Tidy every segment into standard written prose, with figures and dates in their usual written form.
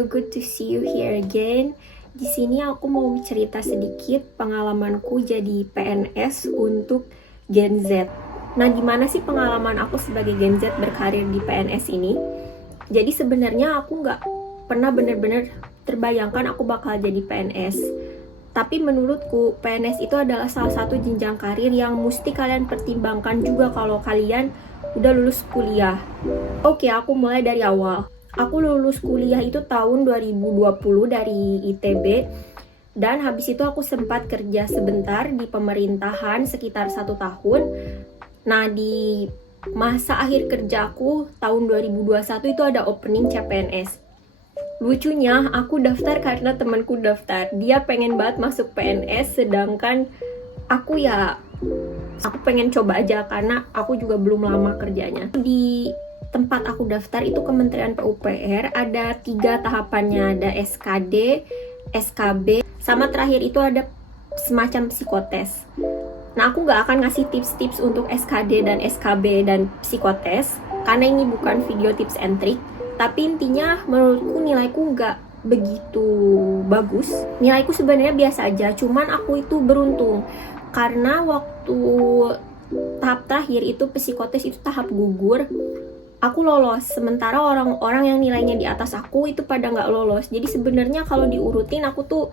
Good to see you here again. Di sini aku mau cerita sedikit pengalamanku jadi PNS untuk Gen Z. Nah, gimana sih pengalaman aku sebagai Gen Z berkarir di PNS ini? Jadi sebenarnya aku nggak pernah bener-bener terbayangkan aku bakal jadi PNS. Tapi menurutku PNS itu adalah salah satu jenjang karir yang mesti kalian pertimbangkan juga kalau kalian udah lulus kuliah. Oke, aku mulai dari awal. Aku lulus kuliah itu tahun 2020 dari ITB, dan habis itu aku sempat kerja sebentar di pemerintahan sekitar 1 tahun. Nah, di masa akhir kerjaku tahun 2021 itu ada opening CPNS. Lucunya aku daftar karena temanku daftar. Dia pengen banget masuk PNS, sedangkan aku pengen coba aja karena aku juga belum lama kerjanya. Di tempat aku daftar itu Kementerian PUPR, ada 3 tahapannya, ada SKD, SKB, sama terakhir itu ada semacam psikotes. Nah, aku nggak akan ngasih tips-tips untuk SKD dan SKB dan psikotes karena ini bukan video tips and trick, tapi intinya menurutku nilaiku nggak begitu bagus. Nilaiku sebenarnya biasa aja, cuman aku itu beruntung karena waktu tahap terakhir itu psikotes itu tahap gugur, aku lolos, sementara orang-orang yang nilainya di atas aku itu pada nggak lolos. Jadi sebenarnya kalau diurutin aku tuh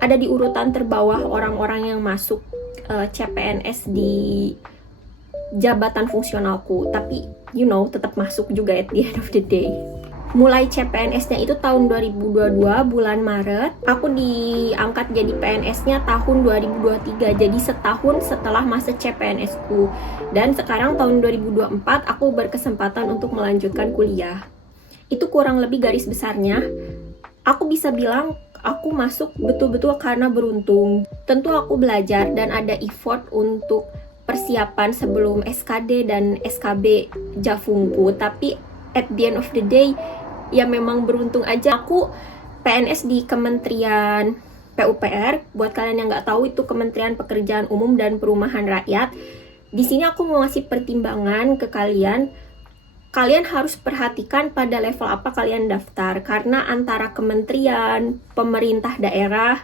ada di urutan terbawah orang-orang yang masuk CPNS di jabatan fungsionalku. Tapi tetap masuk juga at the end of the day. Mulai CPNS-nya itu tahun 2022 bulan Maret, aku diangkat jadi PNS-nya tahun 2023, jadi setahun setelah masa CPNS-ku. Dan sekarang tahun 2024 aku berkesempatan untuk melanjutkan kuliah. Itu kurang lebih garis besarnya. Aku bisa bilang aku masuk betul-betul karena beruntung. Tentu aku belajar dan ada effort untuk persiapan sebelum SKD dan SKB Jafungku, tapi at the end of the day ya memang beruntung aja. Aku PNS di Kementerian PUPR. Buat kalian yang nggak tahu, itu Kementerian Pekerjaan Umum dan Perumahan Rakyat. Di sini aku mau ngasih pertimbangan ke kalian. Kalian harus perhatikan pada level apa kalian daftar, karena antara kementerian, pemerintah daerah,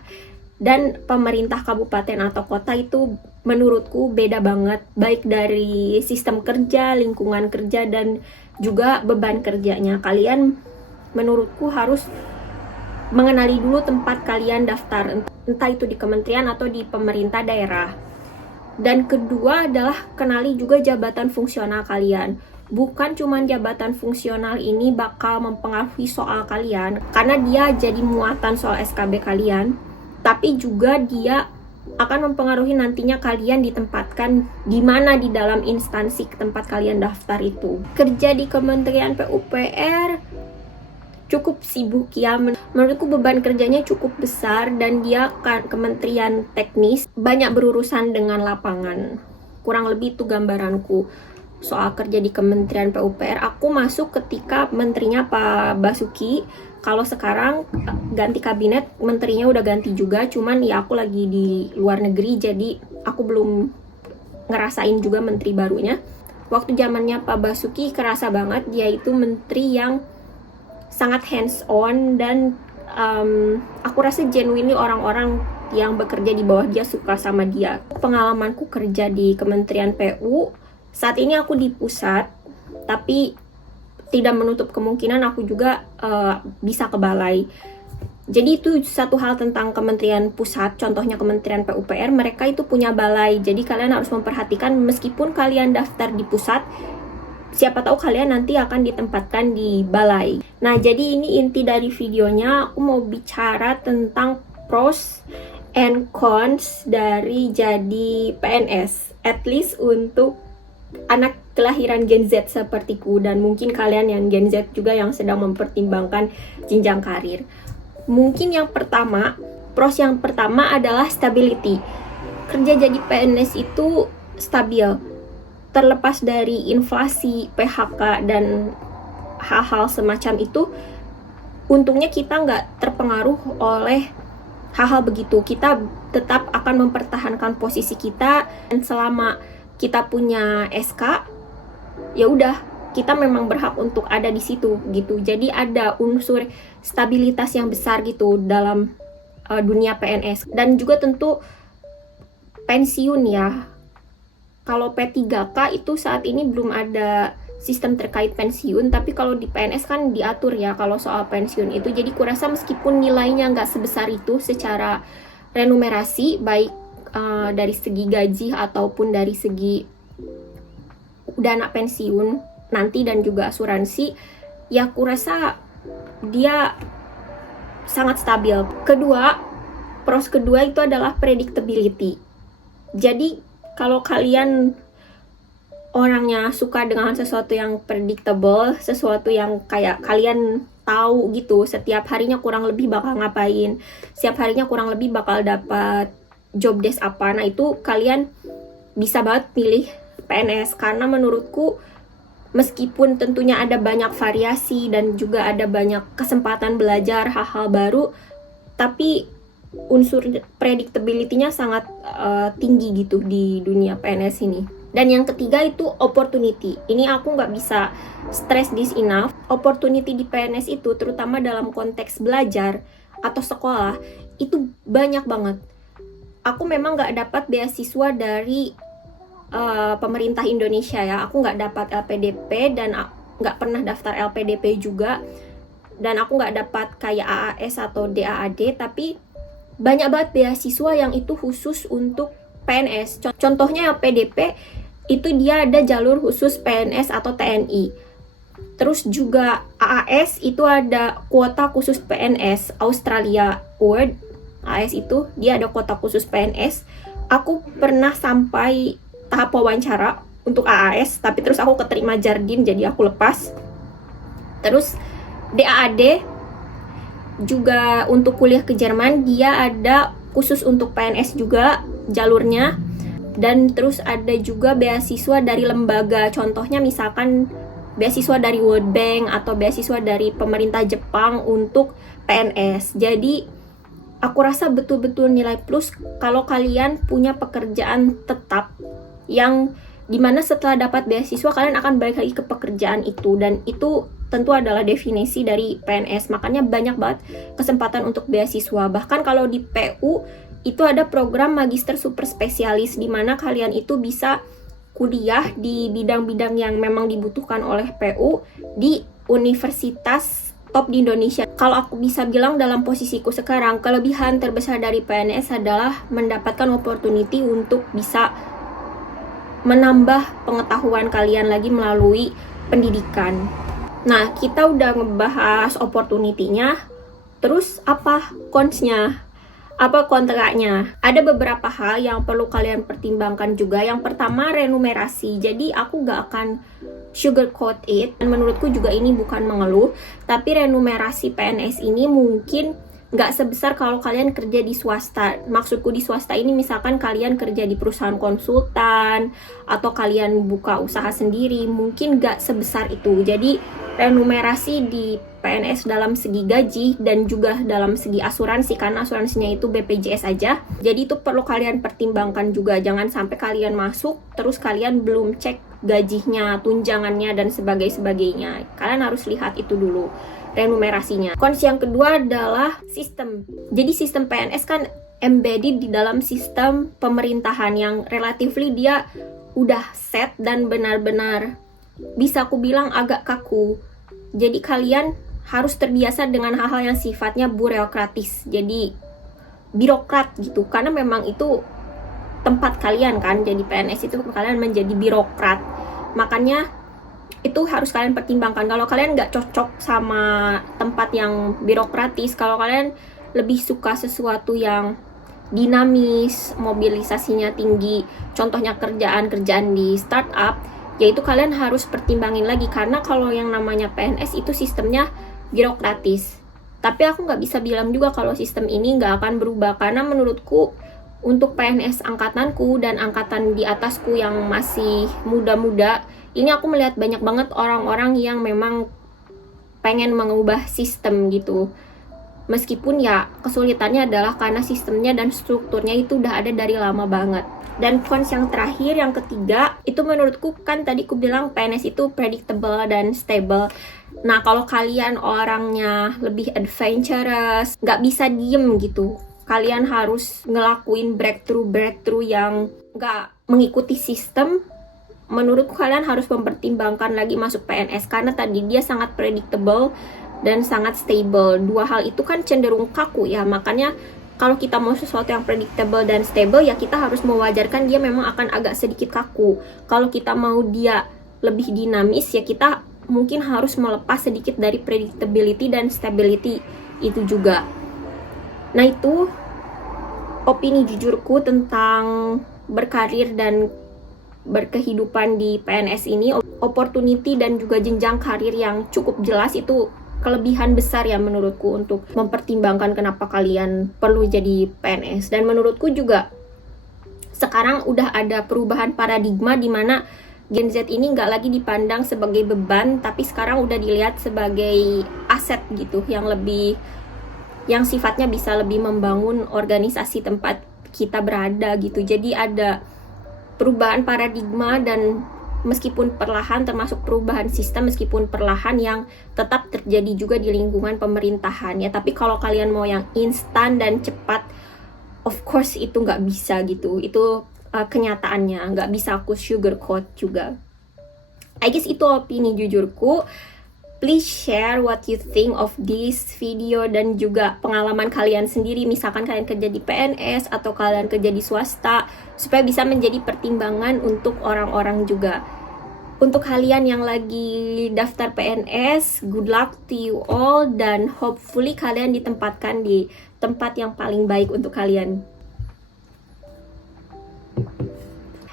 dan pemerintah kabupaten atau kota itu menurutku beda banget, baik dari sistem kerja, lingkungan kerja, dan juga beban kerjanya. Kalian menurutku harus mengenali dulu tempat kalian daftar, entah itu di kementerian atau di pemerintah daerah. Dan kedua adalah kenali juga jabatan fungsional kalian. Bukan cuma jabatan fungsional ini bakal mempengaruhi soal kalian, karena dia jadi muatan soal SKB kalian, tapi juga dia akan mempengaruhi nantinya kalian ditempatkan di mana di dalam instansi tempat kalian daftar itu. Kerja di Kementerian PUPR cukup sibuk ya. Menurutku beban kerjanya cukup besar dan dia kementerian teknis, banyak berurusan dengan lapangan. Kurang lebih itu gambaranku soal kerja di Kementerian PUPR. Aku masuk ketika menterinya Pak Basuki. Kalau sekarang ganti kabinet, menterinya udah ganti juga, cuman ya aku lagi di luar negeri, jadi aku belum ngerasain juga menteri barunya. Waktu zamannya Pak Basuki kerasa banget, dia itu menteri yang sangat hands on, dan aku rasa genuinely orang-orang yang bekerja di bawah dia suka sama dia. Pengalamanku kerja di Kementerian PU, saat ini aku di pusat, tapi tidak menutup kemungkinan aku juga bisa ke balai. Jadi itu satu hal tentang kementerian pusat, contohnya Kementerian PUPR, mereka itu punya balai. Jadi kalian harus memperhatikan, meskipun kalian daftar di pusat, siapa tahu kalian nanti akan ditempatkan di balai. Nah, jadi ini inti dari videonya. Aku mau bicara tentang pros and cons dari jadi PNS, at least untuk anak kelahiran Gen Z sepertiku, dan mungkin kalian yang Gen Z juga yang sedang mempertimbangkan jenjang karir. Mungkin yang pertama, pros yang pertama adalah stability. Kerja jadi PNS itu stabil. Terlepas dari inflasi, PHK, dan hal-hal semacam itu, untungnya kita nggak terpengaruh oleh hal-hal begitu. Kita tetap akan mempertahankan posisi kita, dan selama kita punya SK, ya udah, kita memang berhak untuk ada di situ gitu. Jadi ada unsur stabilitas yang besar gitu dalam dunia PNS. Dan juga tentu pensiun ya. Kalau P3K itu saat ini belum ada sistem terkait pensiun, tapi kalau di PNS kan diatur ya kalau soal pensiun itu. Jadi kurasa meskipun nilainya nggak sebesar itu secara remunerasi, baik dari segi gaji ataupun dari segi dana pensiun nanti dan juga asuransi, ya aku rasa dia sangat stabil. Pros kedua itu adalah predictability. Jadi kalau kalian orangnya suka dengan sesuatu yang predictable, sesuatu yang kayak kalian tahu gitu, setiap harinya kurang lebih bakal ngapain, setiap harinya kurang lebih bakal dapat job desk apa, nah itu kalian bisa banget pilih PNS. Karena menurutku meskipun tentunya ada banyak variasi dan juga ada banyak kesempatan belajar hal-hal baru, tapi unsur predictability-nya sangat tinggi gitu di dunia PNS ini. Dan yang ketiga itu opportunity. Ini aku nggak bisa stress this enough. Opportunity di PNS itu terutama dalam konteks belajar atau sekolah itu banyak banget. Aku memang nggak dapat beasiswa dari pemerintah Indonesia ya. Aku nggak dapat LPDP dan nggak pernah daftar LPDP juga, dan aku nggak dapat kayak AAS atau DAAD, tapi banyak banget beasiswa yang itu khusus untuk PNS. Contohnya LPDP itu dia ada jalur khusus PNS atau TNI. Terus juga AAS itu ada kuota khusus PNS. Australia Award AAS itu dia ada kuota khusus PNS. Aku pernah sampai tahap wawancara untuk AAS, tapi terus aku keterima Jardin, jadi aku lepas. Terus DAAD juga untuk kuliah ke Jerman, dia ada khusus untuk PNS juga jalurnya. Dan terus ada juga beasiswa dari lembaga, contohnya misalkan beasiswa dari World Bank atau beasiswa dari pemerintah Jepang untuk PNS. Jadi aku rasa betul-betul nilai plus kalau kalian punya pekerjaan tetap yang dimana setelah dapat beasiswa kalian akan balik lagi ke pekerjaan itu, dan itu tentu adalah definisi dari PNS. Makanya banyak banget kesempatan untuk beasiswa. Bahkan kalau di PU itu ada program magister super spesialis di mana kalian itu bisa kuliah di bidang-bidang yang memang dibutuhkan oleh PU di universitas top di Indonesia. Kalau aku bisa bilang dalam posisiku sekarang, kelebihan terbesar dari PNS adalah mendapatkan opportunity untuk bisa menambah pengetahuan kalian lagi melalui pendidikan. Nah, kita udah ngebahas opportunity-nya. Terus apa cons-nya? Apa kontranya? Ada beberapa hal yang perlu kalian pertimbangkan juga. Yang pertama, remunerasi. Jadi aku gak akan sugarcoat it. Dan menurutku juga ini bukan mengeluh. Tapi remunerasi PNS ini mungkin nggak sebesar kalau kalian kerja di swasta. Maksudku di swasta ini misalkan kalian kerja di perusahaan konsultan atau kalian buka usaha sendiri, mungkin nggak sebesar itu. Jadi remunerasi di PNS dalam segi gaji dan juga dalam segi asuransi, karena asuransinya itu BPJS aja, jadi itu perlu kalian pertimbangkan juga. Jangan sampai kalian masuk terus kalian belum cek gajinya, tunjangannya dan sebagainya. Kalian harus lihat itu dulu remunerasinya. Cons yang kedua adalah sistem. Jadi sistem PNS kan embedded di dalam sistem pemerintahan yang relatively dia udah set dan benar-benar bisa aku bilang agak kaku. Jadi kalian harus terbiasa dengan hal-hal yang sifatnya burokratis. Jadi birokrat gitu, karena memang itu tempat kalian kan. Jadi PNS itu kalian menjadi birokrat. Makanya itu harus kalian pertimbangkan. Kalau kalian nggak cocok sama tempat yang birokratis, kalau kalian lebih suka sesuatu yang dinamis, mobilisasinya tinggi, contohnya kerjaan di startup, yaitu kalian harus pertimbangin lagi. Karena kalau yang namanya PNS itu sistemnya birokratis. Tapi aku nggak bisa bilang juga kalau sistem ini nggak akan berubah, karena menurutku untuk PNS angkatanku dan angkatan di atasku yang masih muda-muda, ini aku melihat banyak banget orang-orang yang memang pengen mengubah sistem gitu. Meskipun ya kesulitannya adalah karena sistemnya dan strukturnya itu udah ada dari lama banget. Dan cons yang terakhir, yang ketiga, itu menurutku kan tadi aku bilang PNS itu predictable dan stable. Nah, kalau kalian orangnya lebih adventurous, nggak bisa diem gitu. Kalian harus ngelakuin breakthrough yang nggak mengikuti sistem. Menurutku kalian harus mempertimbangkan lagi masuk PNS, karena tadi dia sangat predictable dan sangat stable. Dua hal itu kan cenderung kaku ya, makanya kalau kita mau sesuatu yang predictable dan stable, ya kita harus mewajarkan dia memang akan agak sedikit kaku. Kalau kita mau dia lebih dinamis, ya kita mungkin harus melepas sedikit dari predictability dan stability itu juga. Nah, itu opini jujurku tentang berkarir dan berkehidupan di PNS ini. Opportunity dan juga jenjang karir yang cukup jelas itu kelebihan besar ya menurutku untuk mempertimbangkan kenapa kalian perlu jadi PNS. Dan menurutku juga sekarang udah ada perubahan paradigma di mana Gen Z ini nggak lagi dipandang sebagai beban, tapi sekarang udah dilihat sebagai aset gitu, yang sifatnya bisa lebih membangun organisasi tempat kita berada gitu. Jadi ada perubahan paradigma, dan meskipun perlahan, termasuk perubahan sistem meskipun perlahan, yang tetap terjadi juga di lingkungan pemerintahan ya. Tapi kalau kalian mau yang instan dan cepat, of course itu nggak bisa gitu. Itu kenyataannya, nggak bisa aku sugarcoat juga. I guess itu opini jujurku. Please share what you think of this video dan juga pengalaman kalian sendiri. Misalkan kalian kerja di PNS atau kalian kerja di swasta, supaya bisa menjadi pertimbangan untuk orang-orang juga. Untuk kalian yang lagi daftar PNS, good luck to you all, dan hopefully kalian ditempatkan di tempat yang paling baik untuk kalian.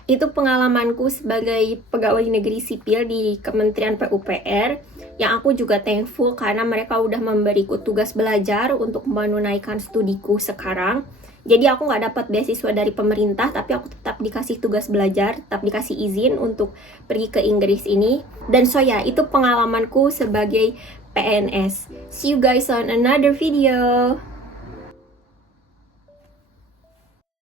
Itu pengalamanku sebagai pegawai negeri sipil di Kementerian PUPR, yang aku juga thankful karena mereka udah memberiku tugas belajar untuk menunaikan studiku sekarang. Jadi aku nggak dapat beasiswa dari pemerintah, tapi aku tetap dikasih tugas belajar, tetap dikasih izin untuk pergi ke Inggris ini. Dan so ya, itu pengalamanku sebagai PNS. See you guys on another video.